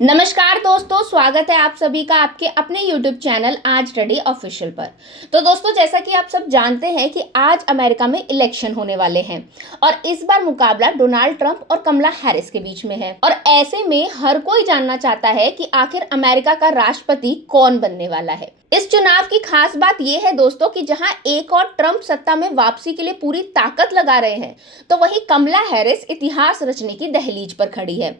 नमस्कार दोस्तों, स्वागत है आप सभी का आपके अपने YouTube चैनल आज रेडी ऑफिशियल पर। तो दोस्तों, जैसा कि आप सब जानते हैं कि आज अमेरिका में इलेक्शन होने वाले हैं और इस बार मुकाबला डोनाल्ड ट्रंप और कमला हैरिस के बीच में है। और ऐसे में हर कोई जानना चाहता है कि आखिर अमेरिका का राष्ट्रपति कौन बनने वाला है। इस चुनाव की खास बात यह है दोस्तों कि जहां एक और ट्रंप सत्ता में वापसी के लिए पूरी ताकत लगा रहे हैं, तो वहीं कमला हैरिस इतिहास रचने की दहलीज पर खड़ी है।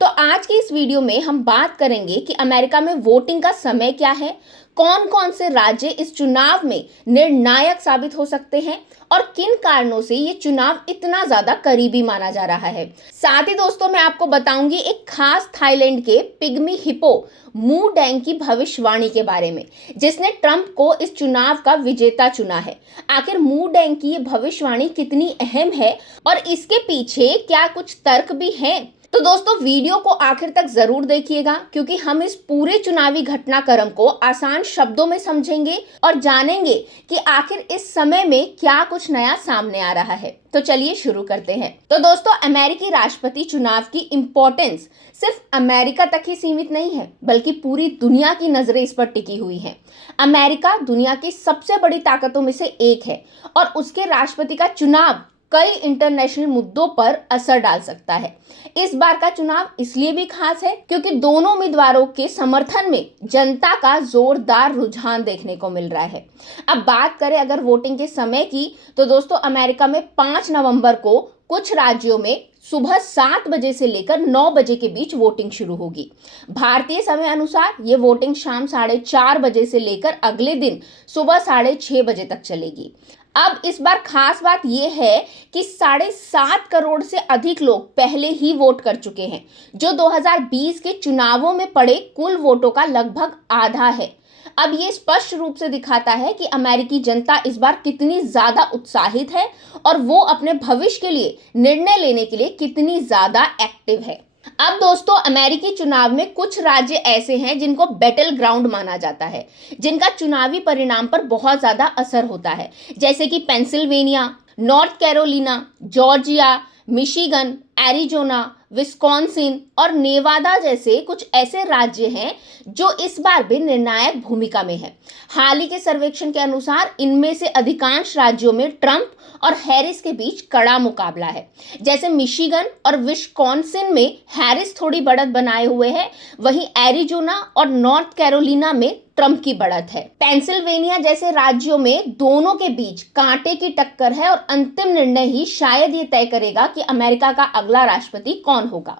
तो आज की इस वीडियो में हम बात करेंगे कि अमेरिका में वोटिंग का समय क्या है, कौन कौन से राज्य इस चुनाव में निर्णायक साबित हो सकते हैं और किन कारणों से ये चुनाव इतना ज्यादा करीबी माना जा रहा है। साथ ही दोस्तों, मैं आपको बताऊंगी एक खास थाईलैंड के पिग्मी हिप्पो मू डेंग की भविष्यवाणी के बारे में, जिसने ट्रंप को इस चुनाव का विजेता चुना है। आखिर मू डेंग की ये भविष्यवाणी कितनी अहम है और इसके पीछे क्या कुछ तर्क भी हैं। तो दोस्तों, वीडियो को आखिर तक जरूर देखिएगा, क्योंकि हम इस पूरे चुनावी घटनाक्रम को आसान शब्दों में समझेंगे और जानेंगे कि आखिर इस समय में क्या कुछ नया सामने आ रहा है। तो चलिए शुरू करते हैं। तो दोस्तों, अमेरिकी राष्ट्रपति चुनाव की इंपॉर्टेंस सिर्फ अमेरिका तक ही सीमित नहीं है, बल्कि पूरी दुनिया की नजरें इस पर टिकी हुई हैं। अमेरिका दुनिया की सबसे बड़ी ताकतों में से एक है और उसके राष्ट्रपति का चुनाव कई इंटरनेशनल मुद्दों पर असर डाल सकता है। इस बार का चुनाव इसलिए भी खास है क्योंकि दोनों उम्मीदवारों के समर्थन में जनता का जोरदार रुझान देखने को मिल रहा है। अब बात करें अगर वोटिंग के समय की, तो दोस्तों अमेरिका में 5 नवंबर को कुछ राज्यों में सुबह 7 बजे से लेकर 9 बजे के बीच वोटिंग शुरू होगी। भारतीय समय अनुसार ये वोटिंग शाम 4:30 बजे से लेकर अगले दिन सुबह 6:30 बजे तक चलेगी। अब इस बार खास बात यह है कि 7.5 करोड़ से अधिक लोग पहले ही वोट कर चुके हैं, जो 2020 के चुनावों में पड़े कुल वोटों का लगभग आधा है। अब ये स्पष्ट रूप से दिखाता है कि अमेरिकी जनता इस बार कितनी ज्यादा उत्साहित है और वो अपने भविष्य के लिए निर्णय लेने के लिए कितनी ज्यादा एक्टिव है। अब दोस्तों, अमेरिकी चुनाव में कुछ राज्य ऐसे हैं जिनको बैटल ग्राउंड माना जाता है, जिनका चुनावी परिणाम पर बहुत ज्यादा असर होता है, जैसे कि Pennsylvania, north Carolina, Georgia, Michigan, Arizona, Wisconsin और नेवादा जैसे कुछ ऐसे राज्य हैं जो इस बार भी निर्णायक भूमिका में हैं। हाल ही के सर्वेक्षण के अनुसार इनमें से अधिकांश राज्यों में ट्रंप और हैरिस के बीच कड़ा मुकाबला है। जैसे मिशिगन और विस्कॉन्सिन में हैरिस थोड़ी बढ़त बनाए हुए है, वहीं एरिजोना और नॉर्थ कैरोलिना में ट्रंप की बढ़त है। पेंसिल्वेनिया जैसे राज्यों में दोनों के बीच कांटे की टक्कर है और अंतिम निर्णय ही शायद ये तय करेगा कि अमेरिका का अगला राष्ट्रपति कौन होगा।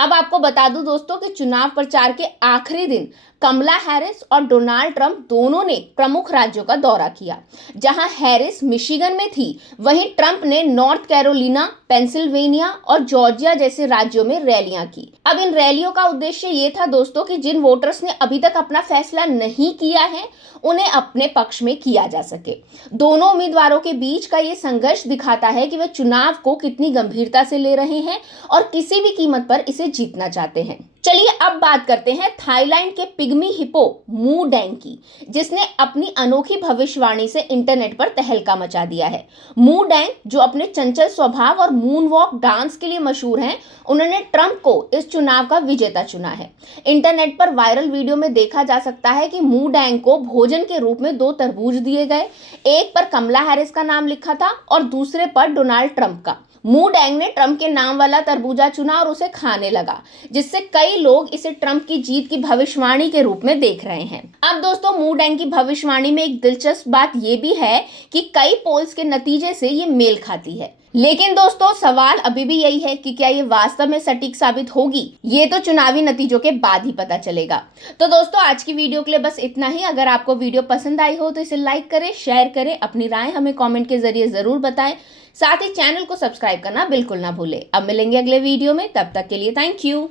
अब आपको बता दूं दोस्तों कि चुनाव प्रचार के आखिरी दिन कमला हैरिस और डोनाल्ड ट्रंप दोनों ने प्रमुख राज्यों का दौरा किया। जहां हैरिस मिशिगन में थी, वहीं ट्रंप ने नॉर्थ कैरोलिना, पेंसिल्वेनिया और जॉर्जिया जैसे राज्यों में रैलियां की। अब इन रैलियों का उद्देश्य ये था दोस्तों कि जिन वोटर्स ने अभी तक अपना फैसला नहीं किया है, उन्हें अपने पक्ष में किया जा सके। दोनों उम्मीदवारों के बीच का ये संघर्ष दिखाता है कि वे चुनाव को कितनी गंभीरता से ले रहे हैं और किसी भी कीमत पर इसे जीतना चाहते हैं। चलिए अब बात करते हैं थाईलैंड के पिग्मी हिप्पो मू डेंग की, जिसने अपनी अनोखी भविष्यवाणी से इंटरनेट पर तहलका मचा दिया है। मू डेंग, जो अपने चंचल स्वभाव और मून वॉक डांस के लिए मशहूर हैं, उन्होंने ट्रंप को इस चुनाव का विजेता चुना है। इंटरनेट पर वायरल वीडियो में देखा जा सकता है कि मू डेंग को भोजन के रूप में 2 तरबूज दिए गए। एक पर कमला हैरिस का नाम लिखा था और दूसरे पर डोनाल्ड ट्रंप का। मू डेंग ने ट्रंप के नाम वाला तरबूजा चुना और उसे खाने लगा, जिससे कई लोग इसे ट्रंप की जीत की भविष्यवाणी के रूप में देख रहे हैं। अब दोस्तों, मू डेंग की भविष्यवाणी में एक दिलचस्प बात यह भी है कि कई पोल्स के नतीजे से ये मेल खाती है। लेकिन दोस्तों, सवाल अभी भी यही है कि क्या ये वास्तव में सटीक साबित होगी, ये तो चुनावी नतीजों के बाद ही पता चलेगा। तो दोस्तों, आज की वीडियो के लिए बस इतना ही। अगर आपको वीडियो पसंद आई हो तो इसे लाइक करें, शेयर करें, अपनी राय हमें कमेंट के जरिए जरूर बताएं। साथ ही चैनल को सब्सक्राइब करना बिल्कुल ना भूलें। अब मिलेंगे अगले वीडियो में, तब तक के लिए थैंक यू।